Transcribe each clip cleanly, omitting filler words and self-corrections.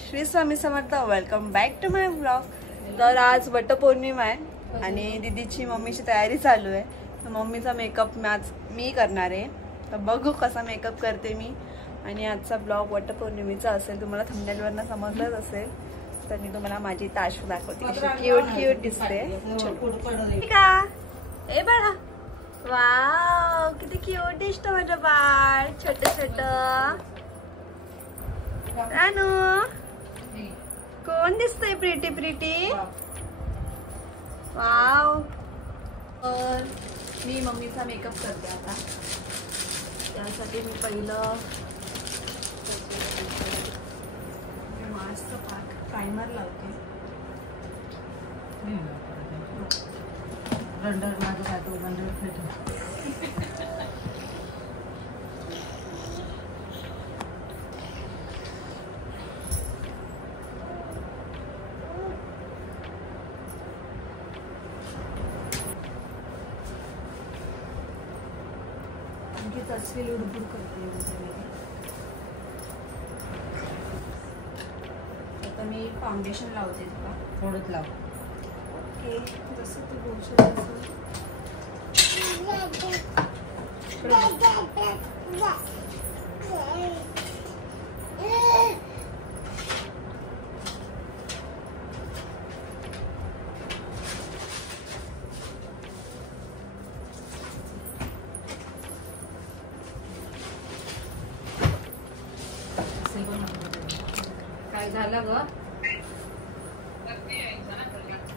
Shri Swami Samarth. Welcome back to my blog. तर आज वटपौर्णिमा आहे आणि दीदीची मम्मीची तयारी चालू आहे. तर मम्मीचा मेकअप मी करणार आहे. तर बघू कसा मेकअप करते मी. आणि आजचा ब्लॉग वटपौर्णिमेचा असेल. तुम्हाला थंबनेलवरनं समजलंच असेल. तर मी तुम्हाला माझी ताश दाखवते. क्यूट क्यूट दिसते. ए बाळा, वाव किती क्यूट दिसतं माझं बाळ. छोट छोट रानू. कोण दिसतंय प्रिटी प्रिटी. वाव. तर मी मम्मीचा मेकअप करते आता. त्यासाठी मी पहिलं मास्कचा पाक प्रायमर लावते. तस्वीर उडबुड करते. आता मी फाउंडेशन लावते. तुला थोडंच लाव. ओके, जसं तू बोलशील तसं. काय झालं ग?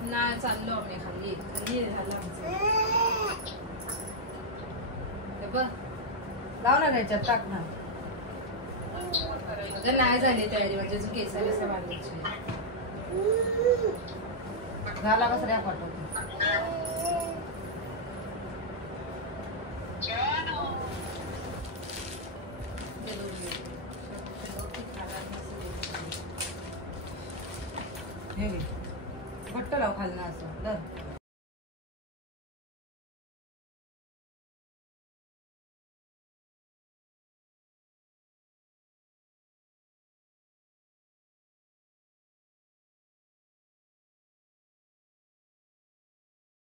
नाही चाललो आम्ही खाली खाली झालं बघ. लाव ना घ्यायच्यात टाक ना. नाही झाली तयारी म्हणजे केसा कसा बांधायची झाला का सगळ्या पाठवतो. घट्ट लाव खालना असं दर.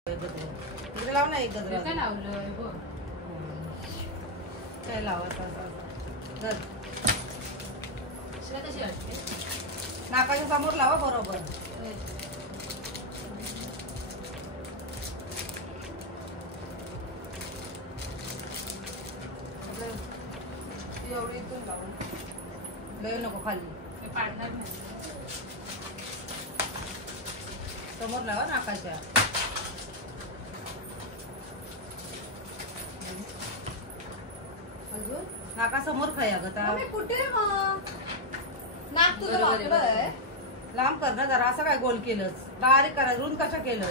इकडे लाव ना. एक गजरा काय लावलं काय लावायचं दर. कशी वाटते. नाकाच्या समोर लावा बरोबर. एवढी इथून लावून लय नको खाली पाडणार नाही. समोर लावा नाकाच्या. अजून नाकासमोर खाया ग. कुठे मग नाक तुझं वाकडं आहे. लांब कर ना जरा. असं काय गोल केलंच. बारीक करा. रुंद कशा केलं.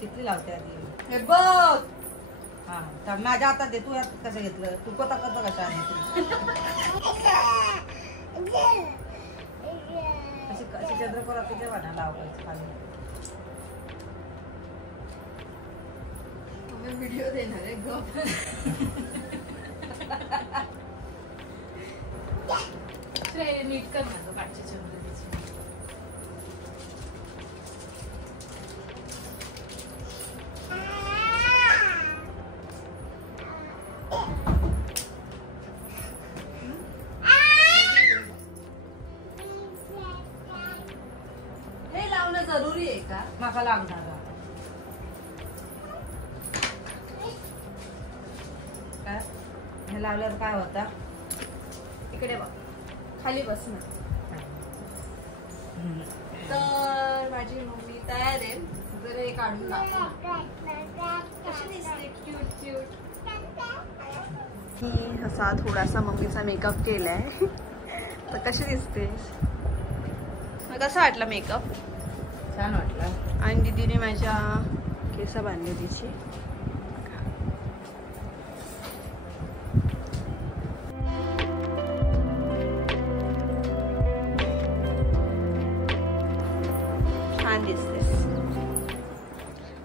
तिथली लावते आधी. हे बघ. हा माझ्या हातात दे. तू हातात कसं घेतलं. तू कोता करतो कशा अशी चंद्रकोर तिथे वाटा लावायचं खाली. व्हिडिओ देणार आहे ग. नीट कर ना ग पाठच्या चंद्राची. हे लावणं जरुरी आहे का. माका लागणार काय. हे लावल्यावर काय होता. इकडे बघ खाली बस ना. तर माझी मम्मी तयार आहे. जरा हे काढून कशी दिसते क्यूट क्यूट. मी असा थोडासा मम्मीचा मेकअप केलाय. तर कशी दिसते. कसा वाटला मेकअप. छान वाटला. आणि दीदीने माझ्या केस बांधले तिची. छान दिसतेस.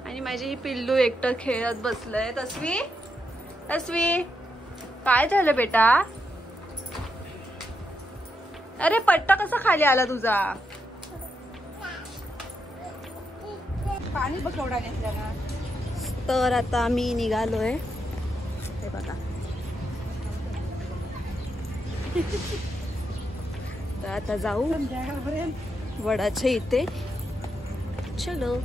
आणि माझी ही पिल्लू एकटं खेळत बसलंय. तस्वी तस्वी काय झालं बेटा. अरे पट्टा कसा खाली आला तुझा? पाणी बघ केवढा घेतला ना. तर आता आम्ही निघालोय, हे बघा. तर आता जाऊ वडाच्या इथे. चलो.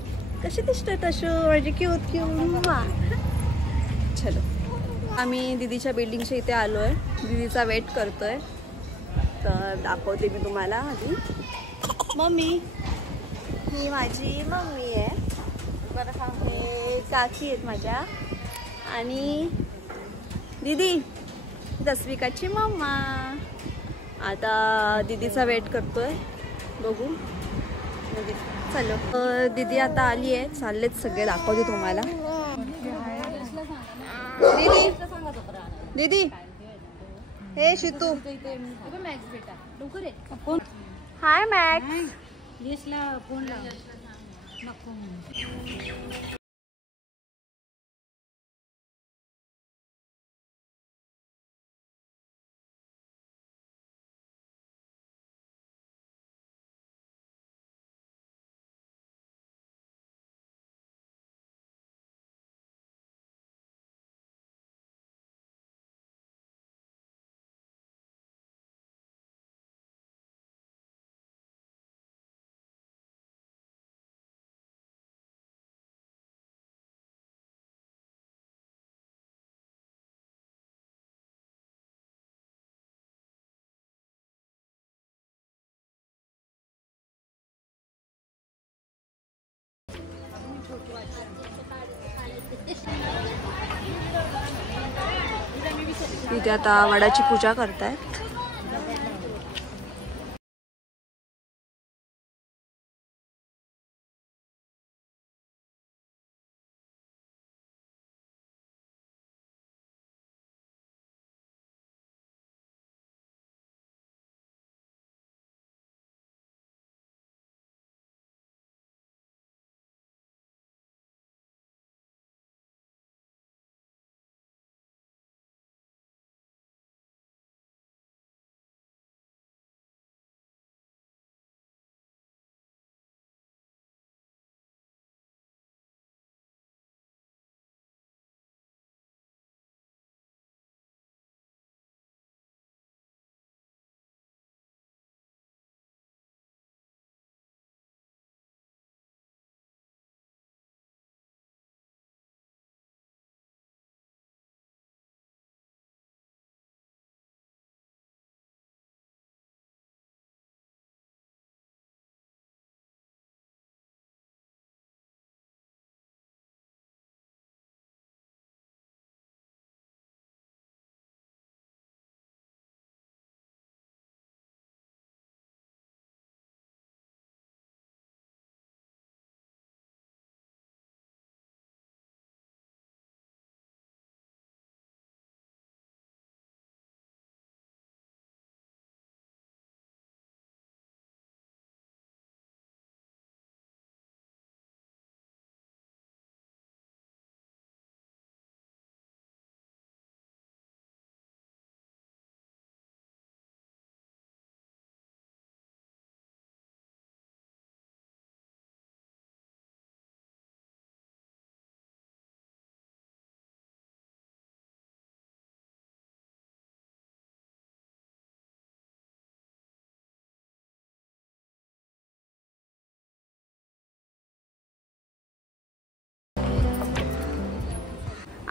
कशी दिसतोय तशो माझी क्यूट क्यूट. चलो. आम्ही दीदीच्या बिल्डिंगच्या इथे आलोय, दीदीचा वेट करतोय. तर दाखवते मी तुम्हाला आधी. मम्मी, ही माझी मम्मी आहे. हे काकी आहेत माझ्या, आणि दीदी दस्विकाची मम्मा. आता दीदीचा वेट करतोय, बघू. चलो. दीदी आता आली आहे, चाललेत सगळे, दाखवते तुम्हाला. दीदी दीदी, हे शितू. हाय मॅक्स. तिथे आता वडाची पूजा करतायत.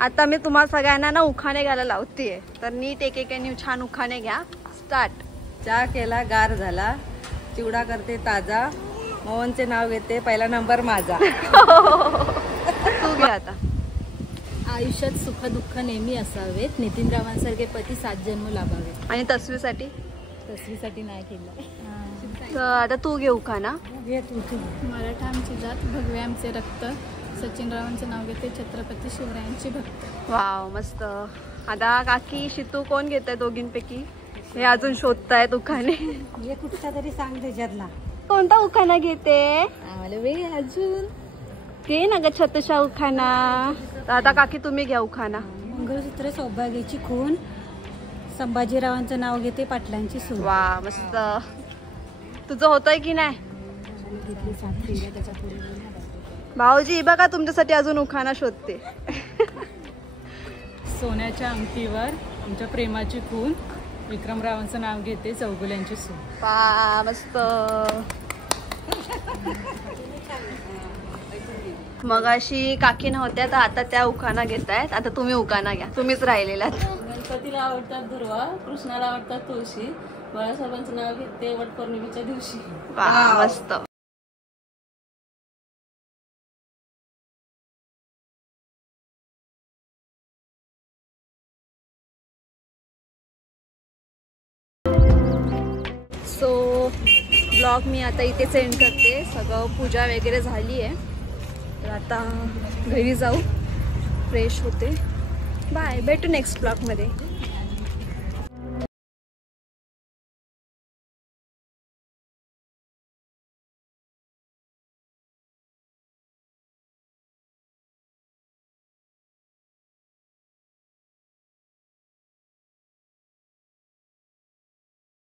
आता मी तुम्हाला सगळ्यांना ना उखाणे घ्यायला लावतीये, तर नीट एकेकाने छान उखाणे घ्या. स्टार्ट. चहा केला गार झाला, चिवडा करते ताजा, मोहनचे नाव घेते, पहिला नंबर माझा. तू घे आता. आयुष्यात सुख दुःख नेहमी असावेत, नितीन रावांसारखे पती 7 जन्म लाभावेत. आणि तस्वीसाठी? तस्वीसाठी नाही केलं. तर आता तू घे उखाणा. मराठा आमची जात, भगवे आमचे रक्त, सचिन रावांचे नाव घेते, छत्रपती शिवरायांची भक्त. वाव, मस्त. आता काकी शितू कोण घेत आहे दोघींपैकी? हे अजून शोधतायत उखाणे. हे कुठचा तरी सांग त्याच्यातला. कोणता उखाणा घेते? आम्हाला वेळ अजून घे ना ग छतशा उखाणा. तर आता काकी तुम्ही घ्या उखाणा. मंगळसूत्र सौभाग्याची खून, संभाजीरावांचं नाव घेते, पाटलांची सून. वा, मस्त. तुझं होतंय की नाही? भाऊजी बघा तुमच्यासाठी अजून उखाणा शोधते. सोन्याच्या अंगठीवर आमच्या प्रेमाची खून, विक्रमरावांचं नाव घेते चौगुल्यांची सून. वा मस्त. मगाशी काकी नव्हत्या तर आता त्या उखाणा घेत आहेत. आता तुम्ही उखाणा घ्या, तुम्हीच राहिलेला. गणपतीला आवडतात दुर्वा, कृष्णाला आवडतात तुळशी, बाळासाहेबांचं नाव घेते वटपौर्णिमेच्या दिवशी. वा मस्त. सो ब्लॉग मी आता इथे सेंड करते. सगळं पूजा वगैरे झाली आहे, तर आता घरी जाऊ, फ्रेश होते. बाय, भेटू नेक्स्ट ब्लॉगमध्ये.